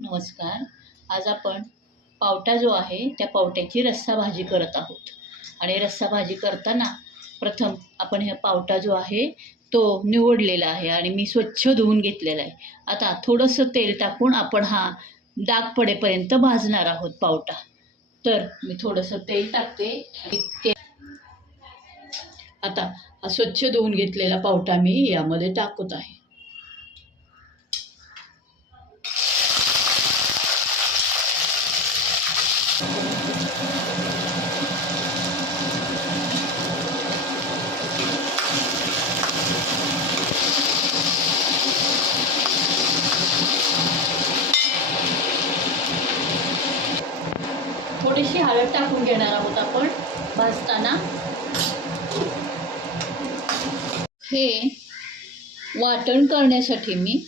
नमस्कार. आज आपण पावटा जो आहे त्या पावट्याची रस्सा भाजी करत आहोत. आणि रस्सा भाजी करताना प्रथम आपण हा पावटा जो आहे तो निवडलेला आहे आणि मी स्वच्छ धुवून घेतलेला आहे. आता थोडंसं तेल टाकून आपण हा डाग पडेपर्यंत भाजणार आहोत पावटा. तर मी थोडंसं तेल टाकते आणि ते आता हा स्वच्छ धुवून घेतलेला पावटा मी यामध्ये टाकत आहे. थोडीशी हळद टाकून घेणार आहोत आपण. भाजताना. हे वाटण करण्यासाठी मी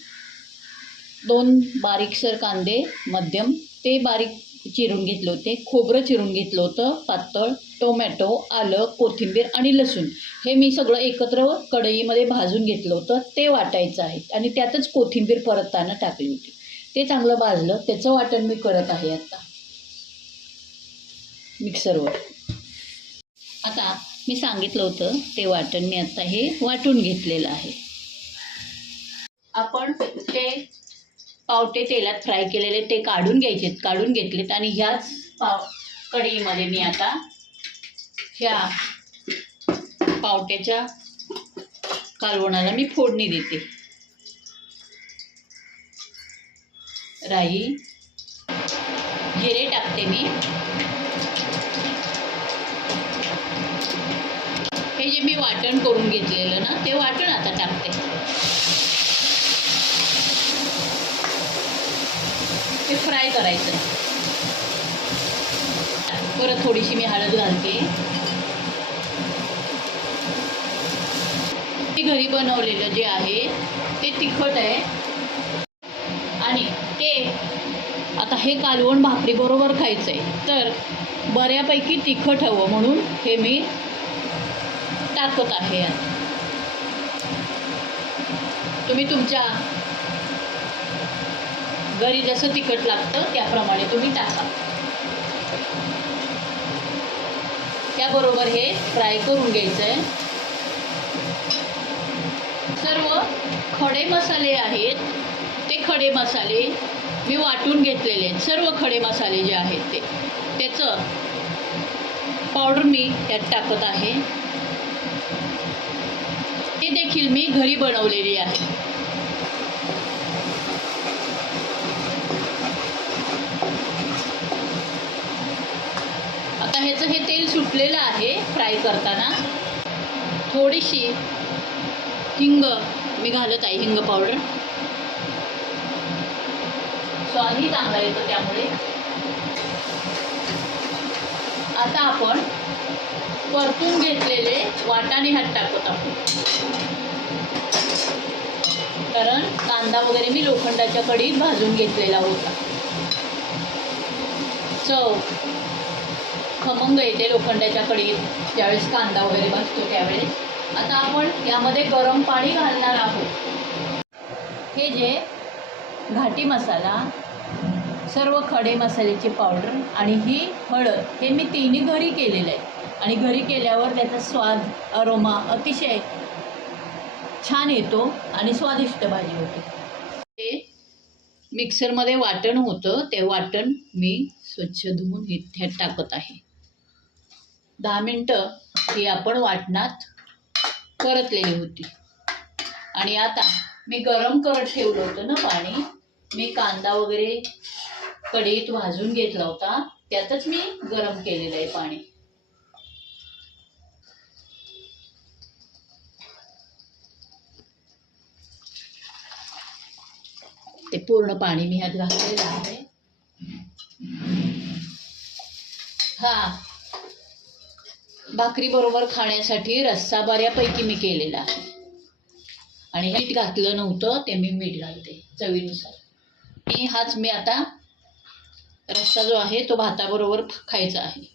दोन बारीकसर कांदे मध्यम ते बारीक चिरून घेतले होते. खोबरं चिरून घेतलं होतं पातळ टोमॅटो आलं कोथिंबीर आणि लसूण. हे मी सगळं एकत्र कढईमध्ये भाजून घेतलं होतं. ते वाटायचं आहे. आणि त्यातच कोथिंबीर परतताना टाकली होती. ते चांगलं भाजलं. त्याचं वाटण मी करत आहे आता. मिक्सरवर आता मी सांगितलं होतं ते वाटण मी आता हे वाटून घेतलेलं आहे. आपण ते पावटे तेलात फ्राय केलेले ते काढून घ्यायचे काढून घेतलेत आणि ह्याच पाव कढईमध्ये मी आता ह्या पावट्याच्या कालवणाला मी फोडणी देते. राई जिरे टाकते मी. हे जे मी वाटण करून घेतलेलं ना ते वाटण आता टाकते. ते फ्राय करायचं. परत थोडीशी मी हळद घालते. मी घरी बनवलेलं जे आहे ते तिखट आहे. आणि ते आता हे कालवण भाकरीबरोबर खायचं आहे तर बऱ्यापैकी तिखट हवं म्हणून हे मी टाकत आहे. तुम्ही तुमच्या घरी जसं तिखट लागतं त्याप्रमाणे तुम्ही टाका. त्याबरोबर हे फ्राय करून घ्यायचं आहे सर्व खडे मसाले आहेत. ते खडे मसाले मी वाटून घेतलेले आहेत. सर्व खडे मसाले जे आहेत ते. त्याचं पावडर मी त्यात टाकत आहे. देखील मी घरी बनवलेली आहे. आता ह्याचं हे तेल सुटलेलं आहे फ्राय करताना. थोडीशी हिंग मी घालत आहे हिंग पावडर. स्वादही चांगला येतो त्यामुळे. आता आपण परतून घेतलेले वाटाणे ह्यात टाकत आहोत कारण कांदा वगैरे मी लोखंडाच्या कडीत भाजून घेतलेला होता. चव. खमंग येते लोखंडाच्या कडीत ज्यावेळेस कांदा वगैरे भाजतो त्यावेळेस. आता आपण यामध्ये गरम पाणी घालणार आहोत. हे जे घाटी मसाला सर्व खडे मसाल्याची पावडर आणि ही हळद हे मी तिन्ही घरी केलेलं आहे. आणि घरी केल्यावर त्याचा स्वाद अरोमा अतिशय छान येतो आणि स्वादिष्ट भाजी होते. ते मिक्सरमध्ये वाटण होतं ते वाटण मी स्वच्छ धुवून इथ्यात टाकत आहे. दहा मिनटं ही आपण वाटणात परतलेली होती. आणि आता मी गरम करत ठेवलं होतं ना पाणी मी कांदा वगैरे कढईत भाजून घेतला होता त्यातच मी गरम केलेलं आहे पाणी. ते पूर्ण पाणी मी ह्यात घातलेलं आहे. हा. भाकरी बरोबर खाण्यासाठी रस्सा बऱ्यापैकी मी केलेला आहे. आणि मीठ घातलं नव्हतं ते मी मीठ घालते चवीनुसार. मी हाच मी आता रस्सा जो आहे तो भाताबरोबर खायचा आहे.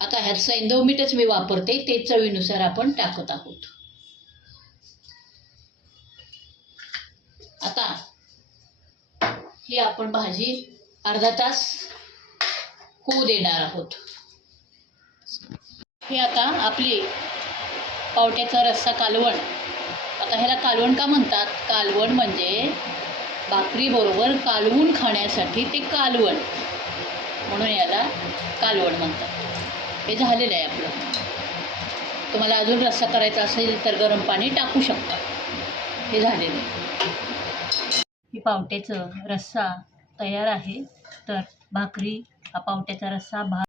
आता ह्यात सैंधव मीठच मी वापरते ते चवीनुसार आपण टाकत आहोत. आता ही आपण भाजी अर्धा तास होऊ देणार आहोत. हे आता आपली पावट्याचा रस्सा कालवण. आता ह्याला कालवण का म्हणतात? कालवण म्हणजे भाकरीबरोबर कालवून खाण्यासाठी ते कालवण. म्हणून याला कालवण म्हणतात. हे झालेलं आहे आपलं. तुम्हाला अजून रस्सा करायचा असेल तर गरम पाणी टाकू शकता. हे झालेलं आहे. ही पावट्याचं रस्सा तयार आहे. तर भाकरी हा पावट्याचा रस्सा भात